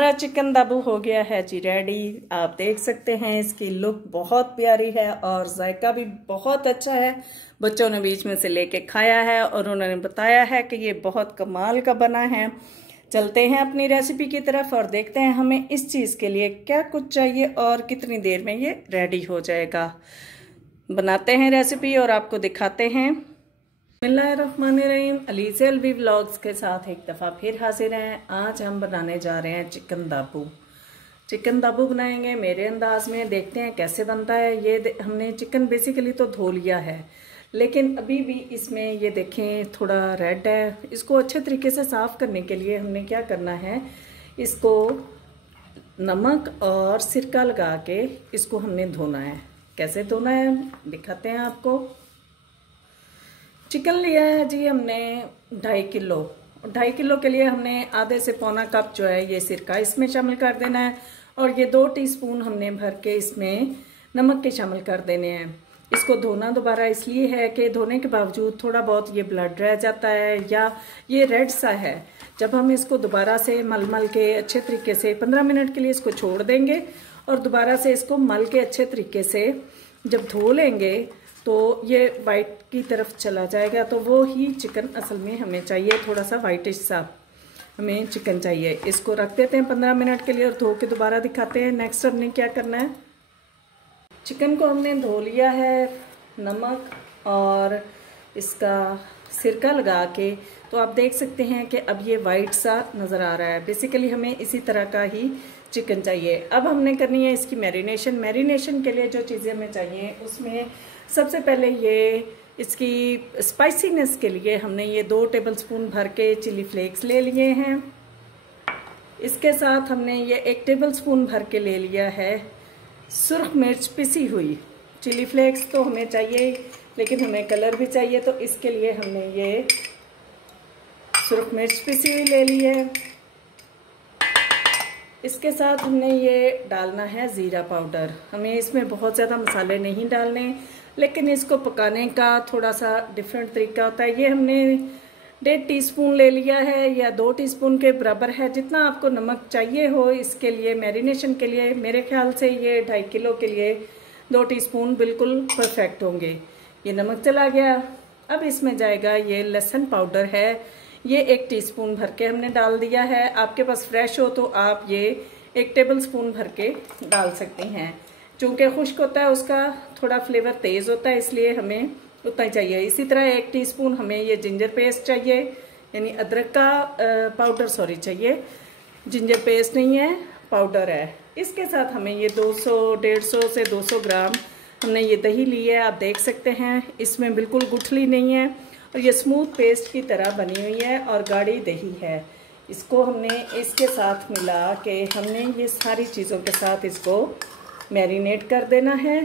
हमारा चिकन दाबू हो गया है जी रेडी। आप देख सकते हैं इसकी लुक बहुत प्यारी है और जायका भी बहुत अच्छा है। बच्चों ने बीच में से लेके खाया है और उन्होंने बताया है कि ये बहुत कमाल का बना है। चलते हैं अपनी रेसिपी की तरफ और देखते हैं हमें इस चीज़ के लिए क्या कुछ चाहिए और कितनी देर में ये रेडी हो जाएगा। बनाते हैं रेसिपी और आपको दिखाते हैं। बिस्मिल्लाहिर्रहमानिर्रहीम, अलीज़ा अलवी व्लॉग्स के साथ एक दफ़ा फिर हाजिर हैं। आज हम बनाने जा रहे हैं चिकन दाबू। चिकन दाबू बनाएंगे मेरे अंदाज में, देखते हैं कैसे बनता है। ये हमने चिकन बेसिकली तो धो लिया है, लेकिन अभी भी इसमें ये देखें थोड़ा रेड है। इसको अच्छे तरीके से साफ़ करने के लिए हमने क्या करना है, इसको नमक और सिरका लगा के इसको हमने धोना है। कैसे धोना है दिखाते हैं आपको। चिकन लिया है जी हमने 2.5 किलो। 2.5 किलो के लिए हमने आधे से पौना कप जो है ये सिरका इसमें शामिल कर देना है और ये 2 टीस्पून हमने भर के इसमें नमक के शामिल कर देने हैं। इसको धोना दोबारा इसलिए है कि धोने के बावजूद थोड़ा बहुत ये ब्लड रह जाता है या ये रेड सा है। जब हम इसको दोबारा से मल के अच्छे तरीके से 15 मिनट के लिए इसको छोड़ देंगे और दोबारा से इसको मल के अच्छे तरीके से जब धो लेंगे तो ये वाइट की तरफ चला जाएगा। तो वो ही चिकन असल में हमें चाहिए, थोड़ा सा वाइटिश सा हमें चिकन चाहिए। इसको रख देते हैं 15 मिनट के लिए और धो के दोबारा दिखाते हैं नेक्स्ट हमने क्या करना है। चिकन को हमने धो लिया है नमक और इसका सिरका लगा के, तो आप देख सकते हैं कि अब ये वाइट सा नज़र आ रहा है। बेसिकली हमें इसी तरह का ही चिकन चाहिए। अब हमने करनी है इसकी मैरिनेशन। मैरिनेशन के लिए जो चीज़ें हमें चाहिए उसमें सबसे पहले ये इसकी स्पाइसीनेस के लिए हमने ये 2 टेबलस्पून भर के चिली फ्लेक्स ले लिए हैं। इसके साथ हमने ये 1 टेबलस्पून भर के ले लिया है सुर्ख मिर्च पिसी हुई। चिली फ्लेक्स तो हमें चाहिए लेकिन हमें कलर भी चाहिए, तो इसके लिए हमने ये सुर्ख मिर्च पिसी हुई ले ली है। इसके साथ हमने ये डालना है ज़ीरा पाउडर। हमें इसमें बहुत ज़्यादा मसाले नहीं डालने, लेकिन इसको पकाने का थोड़ा सा डिफरेंट तरीका होता है। ये हमने 1.5 टीस्पून ले लिया है या 2 टीस्पून के बराबर है, जितना आपको नमक चाहिए हो इसके लिए मैरिनेशन के लिए। मेरे ख्याल से ये 2.5 किलो के लिए 2 टीस्पून बिल्कुल परफेक्ट होंगे। ये नमक चला गया। अब इसमें जाएगा ये लहसुन पाउडर है, ये 1 टीस्पून भर के हमने डाल दिया है। आपके पास फ्रेश हो तो आप ये 1 टेबलस्पून भर के डाल सकते हैं। चूँकि खुश्क होता है उसका थोड़ा फ्लेवर तेज़ होता है, इसलिए हमें उतना ही चाहिए। इसी तरह 1 टीस्पून हमें ये जिंजर पेस्ट चाहिए, यानी अदरक का पाउडर चाहिए। जिंजर पेस्ट नहीं है, पाउडर है। इसके साथ हमें ये 150 से 200 ग्राम हमने ये दही ली है। आप देख सकते हैं इसमें बिल्कुल गुठली नहीं है और ये स्मूथ पेस्ट की तरह बनी हुई है और गाढ़ी दही है। इसको हमने इसके साथ मिला के हमने ये सारी चीज़ों के साथ इसको मैरिनेट कर देना है।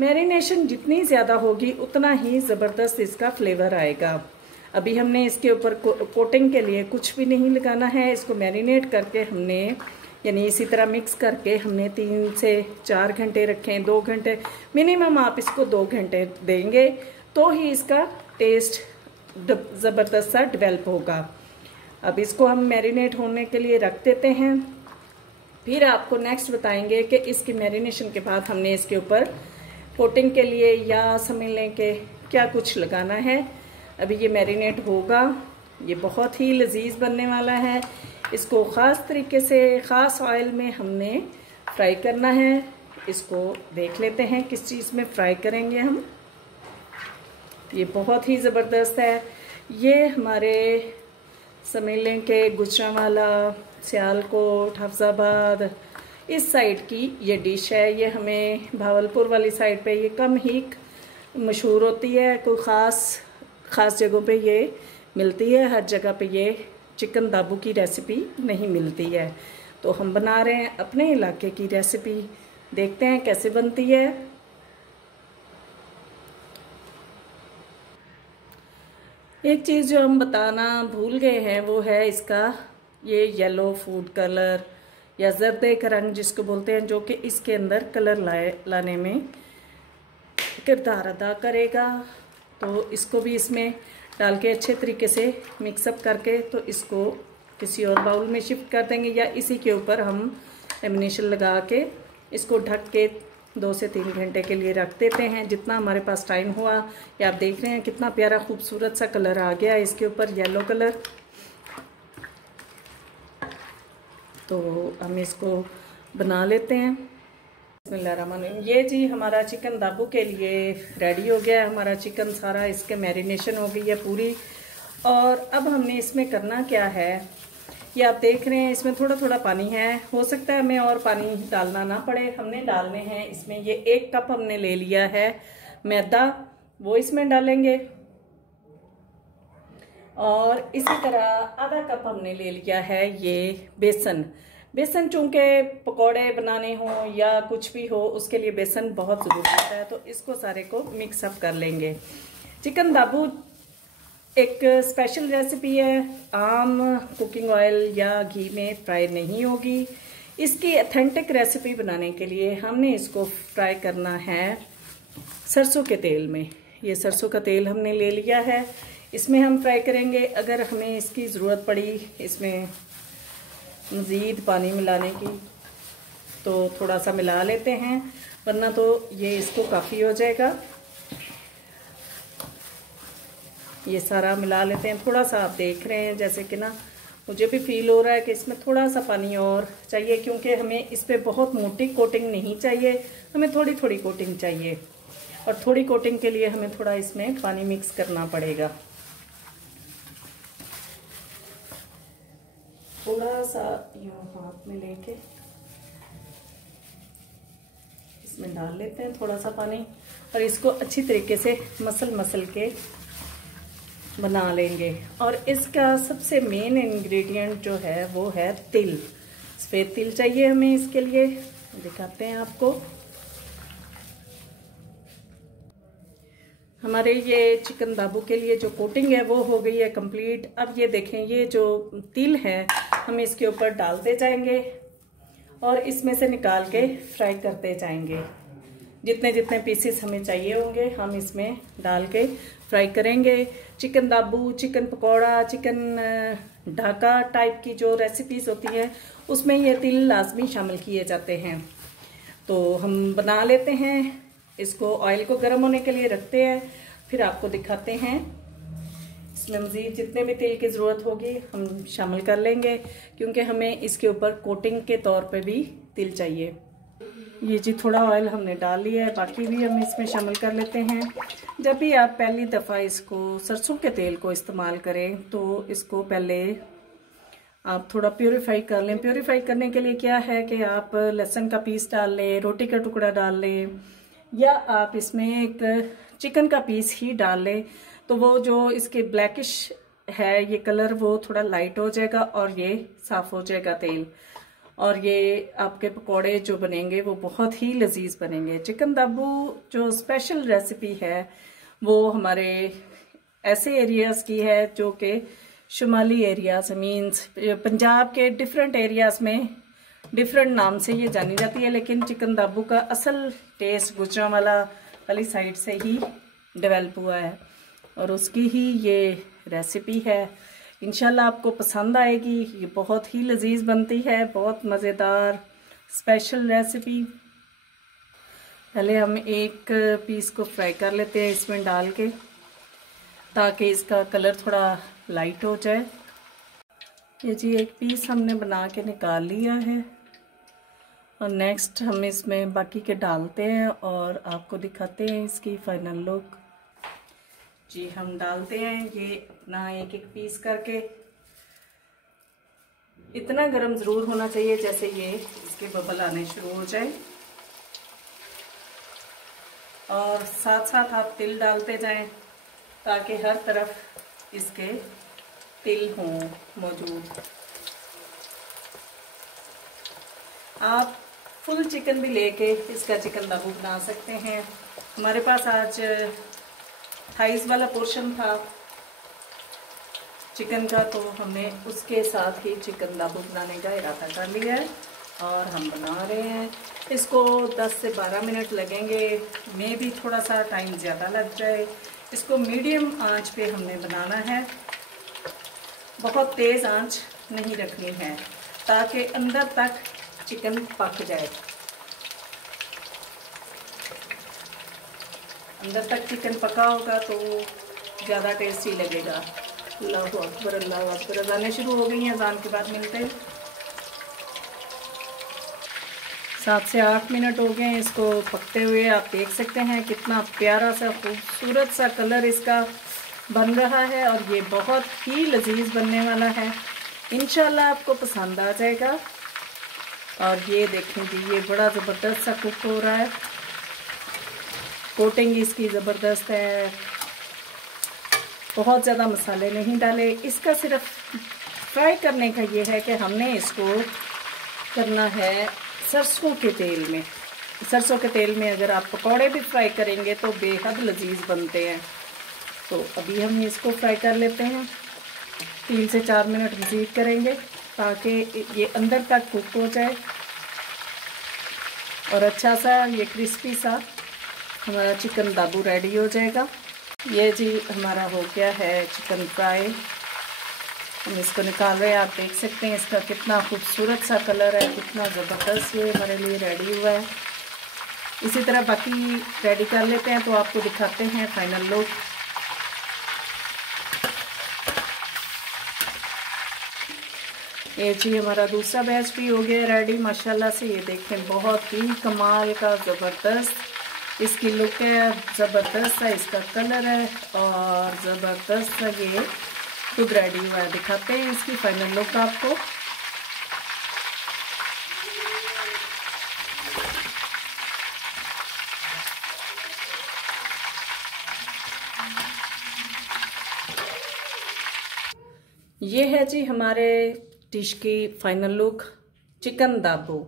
मैरिनेशन जितनी ज़्यादा होगी उतना ही ज़बरदस्त इसका फ्लेवर आएगा। अभी हमने इसके ऊपर कोटिंग के लिए कुछ भी नहीं लगाना है। इसको मैरिनेट करके हमने यानी इसी तरह मिक्स करके हमने 3 से 4 घंटे रखें। 2 घंटे मिनिमम आप इसको 2 घंटे देंगे तो ही इसका टेस्ट ज़बरदस्त सा डेवलप होगा। अब इसको हम मैरिनेट होने के लिए रख देते हैं, फिर आपको नेक्स्ट बताएंगे कि इसकी मैरिनेशन के बाद हमने इसके ऊपर कोटिंग के लिए या समझ लें कि क्या कुछ लगाना है। अभी ये मैरिनेट होगा, ये बहुत ही लजीज बनने वाला है। इसको ख़ास तरीके से ख़ास ऑयल में हमने फ्राई करना है। इसको देख लेते हैं किस चीज़ में फ्राई करेंगे हम। ये बहुत ही ज़बरदस्त है। ये हमारे समझ लें कि गुजरांवाला, सियालकोट, हफ्जाबाद इस साइड की ये डिश है। ये हमें भावलपुर वाली साइड पे ये कम ही मशहूर होती है। कोई ख़ास जगहों पे ये मिलती है, हर जगह पे ये चिकन दाबू की रेसिपी नहीं मिलती है। तो हम बना रहे हैं अपने इलाके की रेसिपी, देखते हैं कैसे बनती है। एक चीज़ जो हम बताना भूल गए हैं वो है इसका ये येलो फूड कलर या जर्दे का रंग जिसको बोलते हैं, जो कि इसके अंदर कलर लाने में किरदार अदा करेगा। तो इसको भी इसमें डाल के अच्छे तरीके से मिक्सअप करके तो इसको किसी और बाउल में शिफ्ट कर देंगे या इसी के ऊपर हम लेमिनेशन लगा के इसको ढक के 2 से 3 घंटे के लिए रख देते हैं, जितना हमारे पास टाइम हुआ। ये आप देख रहे हैं कितना प्यारा खूबसूरत सा कलर आ गया है इसके ऊपर, येलो कलर। तो हम इसको बना लेते हैं। बिस्मिल्लाहिर्रहमानिर्रहीम। ये जी हमारा चिकन दाबू के लिए रेडी हो गया है। हमारा चिकन सारा इसके मैरिनेशन हो गई है पूरी। और अब हमने इसमें करना क्या है, ये आप देख रहे हैं इसमें थोड़ा थोड़ा पानी है। हो सकता है हमें और पानी डालना ना पड़े। हमने डालने हैं इसमें, ये 1 कप हमने ले लिया है मैदा, वो इसमें डालेंगे। और इसी तरह आधा कप हमने ले लिया है ये बेसन। बेसन चूंकि पकोड़े बनाने हो या कुछ भी हो उसके लिए बेसन बहुत ज़रूरी होता है। तो इसको सारे को मिक्सअप कर लेंगे। चिकन दाबू एक स्पेशल रेसिपी है, आम कुकिंग ऑयल या घी में फ्राई नहीं होगी। इसकी ऑथेंटिक रेसिपी बनाने के लिए हमने इसको फ्राई करना है सरसों के तेल में। ये सरसों का तेल हमने ले लिया है, इसमें हम फ्राई करेंगे। अगर हमें इसकी ज़रूरत पड़ी इसमें मज़ीद पानी मिलाने की तो थोड़ा सा मिला लेते हैं, वरना तो ये इसको काफ़ी हो जाएगा। ये सारा मिला लेते हैं। थोड़ा सा आप देख रहे हैं जैसे कि ना मुझे भी फील हो रहा है कि इसमें थोड़ा सा पानी और चाहिए, क्योंकि हमें इस पर बहुत मोटी कोटिंग नहीं चाहिए, हमें थोड़ी थोड़ी कोटिंग चाहिए। और थोड़ी कोटिंग के लिए हमें थोड़ा इसमें पानी मिक्स करना पड़ेगा। थोड़ा सा यूँ हाथ में लेके इसमें डाल लेते हैं थोड़ा सा पानी, और इसको अच्छी तरीके से मसल के बना लेंगे। और इसका सबसे मेन इंग्रेडिएंट जो है वो है तिल। सफ़ेद तिल चाहिए हमें इसके लिए, दिखाते हैं आपको। हमारे ये चिकन दाबू के लिए जो कोटिंग है वो हो गई है कंप्लीट। अब ये देखें, ये जो तिल है हम इसके ऊपर डालते जाएंगे और इसमें से निकाल के फ्राई करते जाएंगे। जितने जितने पीसेस हमें चाहिए होंगे हम इसमें डाल के फ्राई करेंगे। चिकन दाबू, chicken pakora, chicken Dhaka type की जो रेसिपीज होती हैं उसमें ये तिल लाजमी शामिल किए जाते हैं। तो हम बना लेते हैं इसको, ऑयल को गर्म होने के लिए रखते हैं, फिर आपको दिखाते हैं। इसमें मज़ीद जितने भी तेल की ज़रूरत होगी हम शामिल कर लेंगे, क्योंकि हमें इसके ऊपर कोटिंग के तौर पे भी तिल चाहिए। ये जी थोड़ा ऑयल हमने डाल लिया है, बाकी भी हम इसमें शामिल कर लेते हैं। जब भी आप पहली दफ़ा इसको सरसों के तेल को इस्तेमाल करें तो इसको पहले आप थोड़ा प्योरीफाई कर लें। प्योरीफाई करने के लिए क्या है कि आप लहसुन का पीस डाल लें, रोटी का टुकड़ा डाल लें, या आप इसमें एक चिकन का पीस ही डाल लें। तो वो जो इसके ब्लैकिश है ये कलर वो थोड़ा लाइट हो जाएगा और ये साफ़ हो जाएगा तेल। और ये आपके पकोड़े जो बनेंगे वो बहुत ही लजीज बनेंगे। चिकन दाबू जो स्पेशल रेसिपी है वो हमारे ऐसे एरियाज़ की है जो कि शुमाली एरियाज़ मीन्स पंजाब के डिफरेंट एरियाज़ में डिफरेंट नाम से ये जानी जाती है, लेकिन चिकन दाबू का असल टेस्ट गुजरांवाला वाली साइड से ही डेवलप हुआ है और उसकी ही ये रेसिपी है। इंशाल्लाह आपको पसंद आएगी। ये बहुत ही लजीज बनती है, बहुत मज़ेदार स्पेशल रेसिपी। पहले हम एक पीस को फ्राई कर लेते हैं इसमें डाल के, ताकि इसका कलर थोड़ा लाइट हो जाए। ये जी एक पीस हमने बना के निकाल लिया है और नेक्स्ट हम इसमें बाकी के डालते हैं और आपको दिखाते हैं इसकी फाइनल लुक। जी हम डालते हैं ये अपना एक एक पीस करके। इतना गरम ज़रूर होना चाहिए जैसे ये इसके बबल आने शुरू हो जाए, और साथ साथ आप तिल डालते जाएं ताकि हर तरफ इसके तिल हों मौजूद। आप फुल चिकन भी लेके इसका चिकन दाबू बना सकते हैं। हमारे पास आज थाइस वाला पोर्शन था चिकन का, तो हमने उसके साथ ही चिकन दाबू बनाने का इरादा कर लिया है और हम बना रहे हैं। इसको 10 से 12 मिनट लगेंगे, में भी थोड़ा सा टाइम ज़्यादा लग जाए। इसको मीडियम आंच पे हमने बनाना है, बहुत तेज़ आंच नहीं रखनी है, ताकि अंदर तक चिकन पक जाए। अंदर तक चिकन पका होगा तो ज़्यादा टेस्टी लगेगा। अल्लाह अकबर, अल्लाह अकबर। अज़ानें शुरू हो गई हैं, अज़ान के बाद मिलते हैं। 7 से 8 मिनट हो गए हैं इसको पकते हुए। आप देख सकते हैं कितना प्यारा सा खूबसूरत सा कलर इसका बन रहा है, और ये बहुत ही लजीज बनने वाला है। इंशाल्लाह आपको पसंद आ जाएगा। और ये देखें जी, ये बड़ा ज़बरदस्त सा कुक हो रहा है। कोटिंग इसकी ज़बरदस्त है। बहुत ज़्यादा मसाले नहीं डाले। इसका सिर्फ फ्राई करने का ये है कि हमने इसको करना है सरसों के तेल में। सरसों के तेल में अगर आप पकौड़े भी फ्राई करेंगे तो बेहद लजीज बनते हैं। तो अभी हम इसको फ्राई कर लेते हैं। 3 से 4 मिनट मज़ीद करेंगे ताकि ये अंदर तक कुक हो जाए और अच्छा सा ये क्रिस्पी सा हमारा चिकन दाबू रेडी हो जाएगा। ये जी हमारा हो गया है चिकन फ्राई। हम इसको निकाल रहे हैं। आप देख सकते हैं इसका कितना खूबसूरत सा कलर है, कितना ज़बरदस्त ये हमारे लिए रेडी हुआ है। इसी तरह बाकी रेडी कर लेते हैं तो आपको दिखाते हैं फाइनल लुक। ये जी हमारा दूसरा बैच भी हो गया रेडी माशाल्लाह से। ये देखें बहुत ही कमाल का ज़बरदस्त इसकी लुक है, ज़बरदस्त सा इसका कलर है और ज़बरदस्त सा ये खुद रेडी हुआ है। दिखाते हैं इसकी फाइनल लुक आपको। ये है जी हमारे डिश की फाइनल लुक, चिकन दाबू।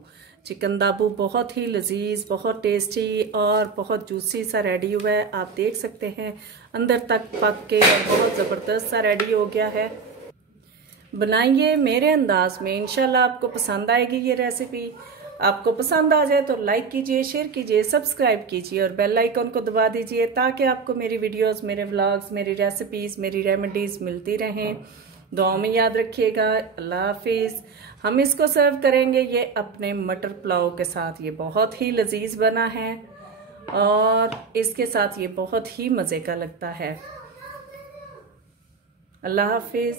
चिकन दाबू बहुत ही लजीज, बहुत टेस्टी और बहुत जूसी सा रेडी हुआ है। आप देख सकते हैं अंदर तक पक के बहुत ज़बरदस्त सा रेडी हो गया है। बनाइए मेरे अंदाज में, इंशाल्लाह आपको पसंद आएगी ये रेसिपी। आपको पसंद आ जाए तो लाइक कीजिए, शेयर कीजिए, सब्सक्राइब कीजिए और बेल आइकन को दबा दीजिए ताकि आपको मेरी वीडियोस, मेरे व्लॉग्स, मेरी रेसिपीज़, मेरी रेमेडीज़ मिलती रहें। दुआ में याद रखिएगा। अल्लाह हाफिज़। हम इसको सर्व करेंगे ये अपने मटर पुलाव के साथ। ये बहुत ही लजीज बना है और इसके साथ ये बहुत ही मज़े का लगता है। अल्लाह हाफिज़।